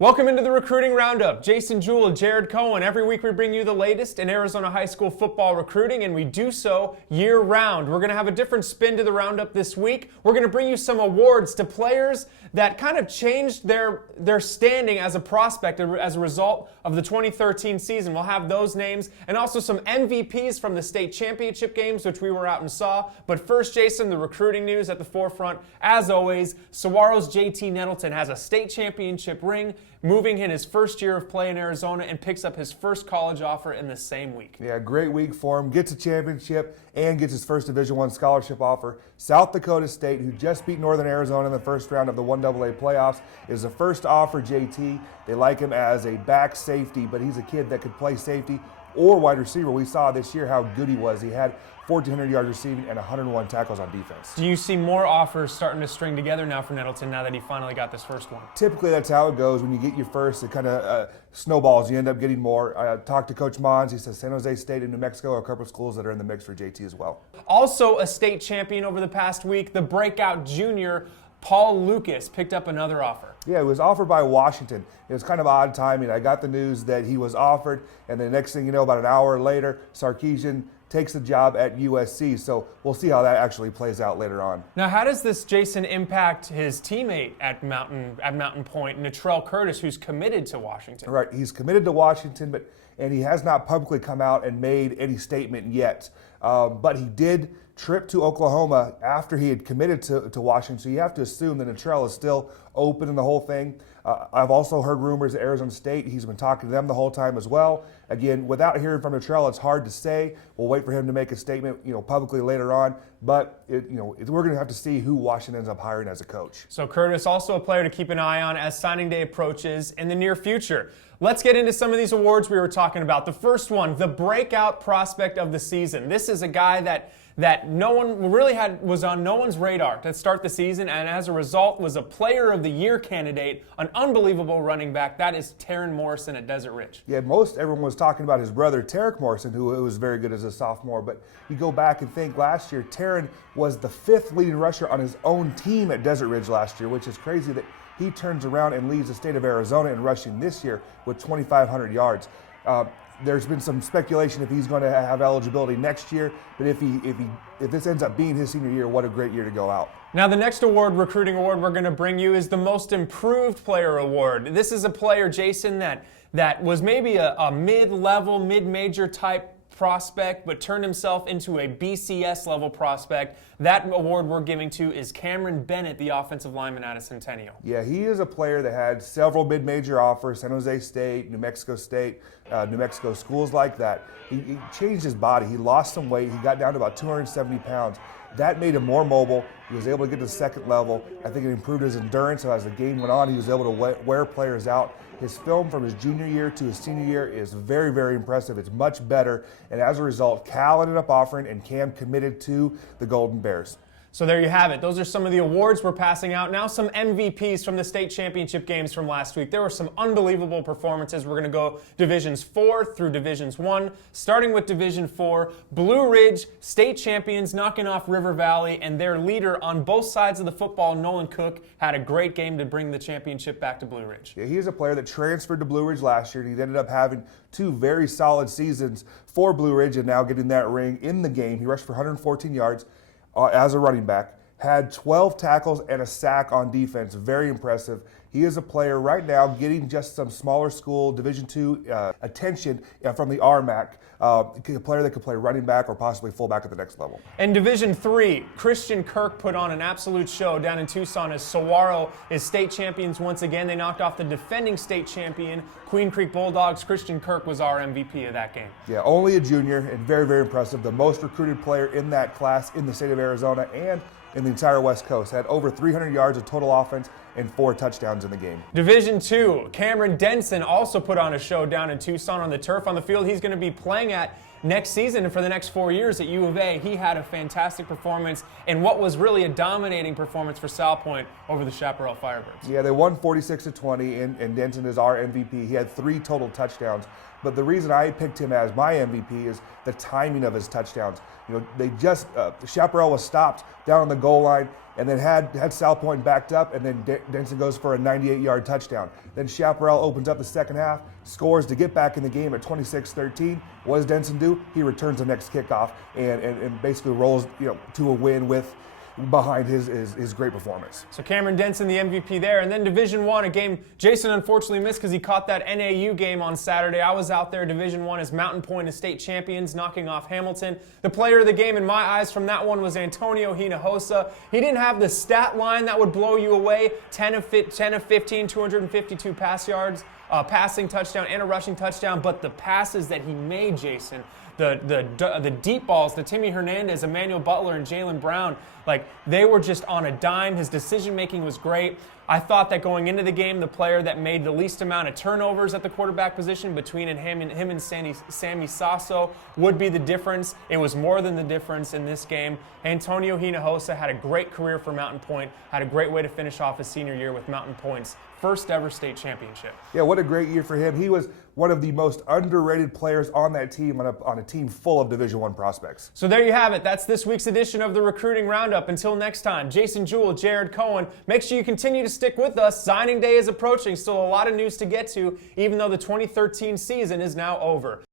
Welcome into the Recruiting Roundup. Jason Jewell, Jared Cohen. Every week we bring you the latest in Arizona high school football recruiting, and we do so year-round. We're going to have a different spin to the Roundup this week. We're going to bring you some awards to players that kind of changed their standing as a prospect as a result of the 2013 season. We'll have those names and also some MVPs from the state championship games, which we were out and saw. But first, Jason, the recruiting news at the forefront. As always, Saguaro's JT Nettleton has a state championship ring, moving in his first year of play in Arizona, and picks up his first college offer in the same week. Yeah, great week for him. Gets a championship and gets his first Division I scholarship offer. South Dakota State, who just beat Northern Arizona in the first round of the 1AA playoffs, is the first to offer JT. They like him as a back safety, but he's a kid that could play safety or wide receiver. We saw this year how good he was. He had 1,400 yards receiving and 101 tackles on defense. Do you see more offers starting to string together now for Nettleton now that he finally got this first one? Typically, that's how it goes. When you get your first, it kind of snowballs. You end up getting more. I talked to Coach Mons. He says San Jose State and New Mexico are a couple of schools that are in the mix for JT as well. Also a state champion over the past week, the breakout junior Paul Lucas picked up another offer. Yeah, it was offered by Washington. It was kind of odd timing. I got the news that he was offered, and the next thing you know, about an hour later, Sarkisian takes the job at USC. So we'll see how that actually plays out later on. Now, how does this, Jason, impact his teammate at Mountain Point, Natrell Curtis, who's committed to Washington? Right, he's committed to Washington, and he has not publicly come out and made any statement yet. But he did trip to Oklahoma after he had committed to Washington. So you have to assume that Natrell is still open in the whole thing. I've also heard rumors at Arizona State. He's been talking to them the whole time as well. Again, without hearing from Natrell, it's hard to say. We'll wait for him to make a statement, publicly later on. But we're going to have to see who Washington ends up hiring as a coach. So Curtis, also a player to keep an eye on as signing day approaches in the near future. Let's get into some of these awards we were talking about. The first one, the breakout prospect of the season. This is a guy that no one really was on no one's radar to start the season, and as a result was a player of the year candidate, an unbelievable running back. That is Taron Morrison at Desert Ridge. Yeah, everyone was talking about his brother, Tarek Morrison, who was very good as a sophomore. But you go back and think last year, Taron was the 5th leading rusher on his own team at Desert Ridge last year, which is crazy that he turns around and leads the state of Arizona in rushing this year with 2,500 yards. There's been some speculation if he's going to have eligibility next year, but if this ends up being his senior year, what a great year to go out. Now the next recruiting award we're going to bring you is the Most Improved Player Award. This is a player, Jason, that was maybe a mid-level, mid-major type prospect, but turned himself into a BCS level prospect. That award we're giving to is Cameron Bennett, the offensive lineman out of Centennial. Yeah, he is a player that had several mid-major offers, San Jose State, New Mexico State, New Mexico schools like that. He changed his body. He lost some weight. He got down to about 270 pounds. That made him more mobile. He was able to get to the second level. I think it improved his endurance. So as the game went on, he was able to wear players out. His film from his junior year to his senior year is very, very impressive. It's much better. And as a result, Cal ended up offering, and Cam committed to the Golden Bears. So there you have it. Those are some of the awards we're passing out. Now some MVPs from the state championship games from last week. There were some unbelievable performances. We're going to go Divisions 4 through Divisions 1. Starting with Division 4, Blue Ridge, state champions, knocking off River Valley, and their leader on both sides of the football, Nolan Cook, had a great game to bring the championship back to Blue Ridge. Yeah, he's a player that transferred to Blue Ridge last year, and he ended up having 2 very solid seasons for Blue Ridge and now getting that ring in the game. He rushed for 114 yards. As a running back, had 12 tackles and a sack on defense. Very impressive. He is a player right now getting just some smaller school Division II attention from the RMAC. A player that could play running back or possibly fullback at the next level. In Division 3, Christian Kirk put on an absolute show down in Tucson as Saguaro is state champions once again. They knocked off the defending state champion, Queen Creek Bulldogs. Christian Kirk was our MVP of that game. Yeah, only a junior and very, very impressive. The most recruited player in that class in the state of Arizona and in the entire West Coast. Had over 300 yards of total offense and 4 touchdowns in the game. Division 2, Cameron Denson also put on a show down in Tucson on the turf. On the field he's going to be playing at next season and for the next 4 years at U of A. He had a fantastic performance in what was really a dominating performance for Sal Point over the Chaparral Firebirds. Yeah, they won 46-20, and Denton is our MVP. He had 3 total touchdowns. But the reason I picked him as my MVP is the timing of his touchdowns. They just Chaparral was stopped down on the goal line, and then had Sal Point backed up, and then Denson goes for a 98-yard touchdown. Then Chaparral opens up the second half, scores to get back in the game at 26-13. What does Denson do? He returns the next kickoff and basically rolls to a win behind his great performance. So Cameron Denson, the MVP there. And then Division I, a game Jason unfortunately missed because he caught that NAU game on Saturday. I was out there. Division I as Mountain Point as state champions, knocking off Hamilton. The player of the game in my eyes from that one was Antonio Hinojosa. He didn't have the stat line that would blow you away. 10 of 15, 252 pass yards, passing touchdown and a rushing touchdown. But the passes that he made, Jason, the deep balls, the Timmy Hernandez, Emmanuel Butler, and Jalen Brown, they were just on a dime. His decision-making was great. I thought that going into the game, the player that made the least amount of turnovers at the quarterback position between him and Sammy Sasso would be the difference. It was more than the difference in this game. Antonio Hinojosa had a great career for Mountain Point, had a great way to finish off his senior year with Mountain Point's first ever state championship. Yeah, what a great year for him. He was one of the most underrated players on that team, on a team full of Division I prospects. So there you have it. That's this week's edition of the Recruiting Roundup. Until next time, Jason Jewell, Jared Cohen, make sure you continue to stick with us. Signing day is approaching. Still a lot of news to get to, even though the 2013 season is now over.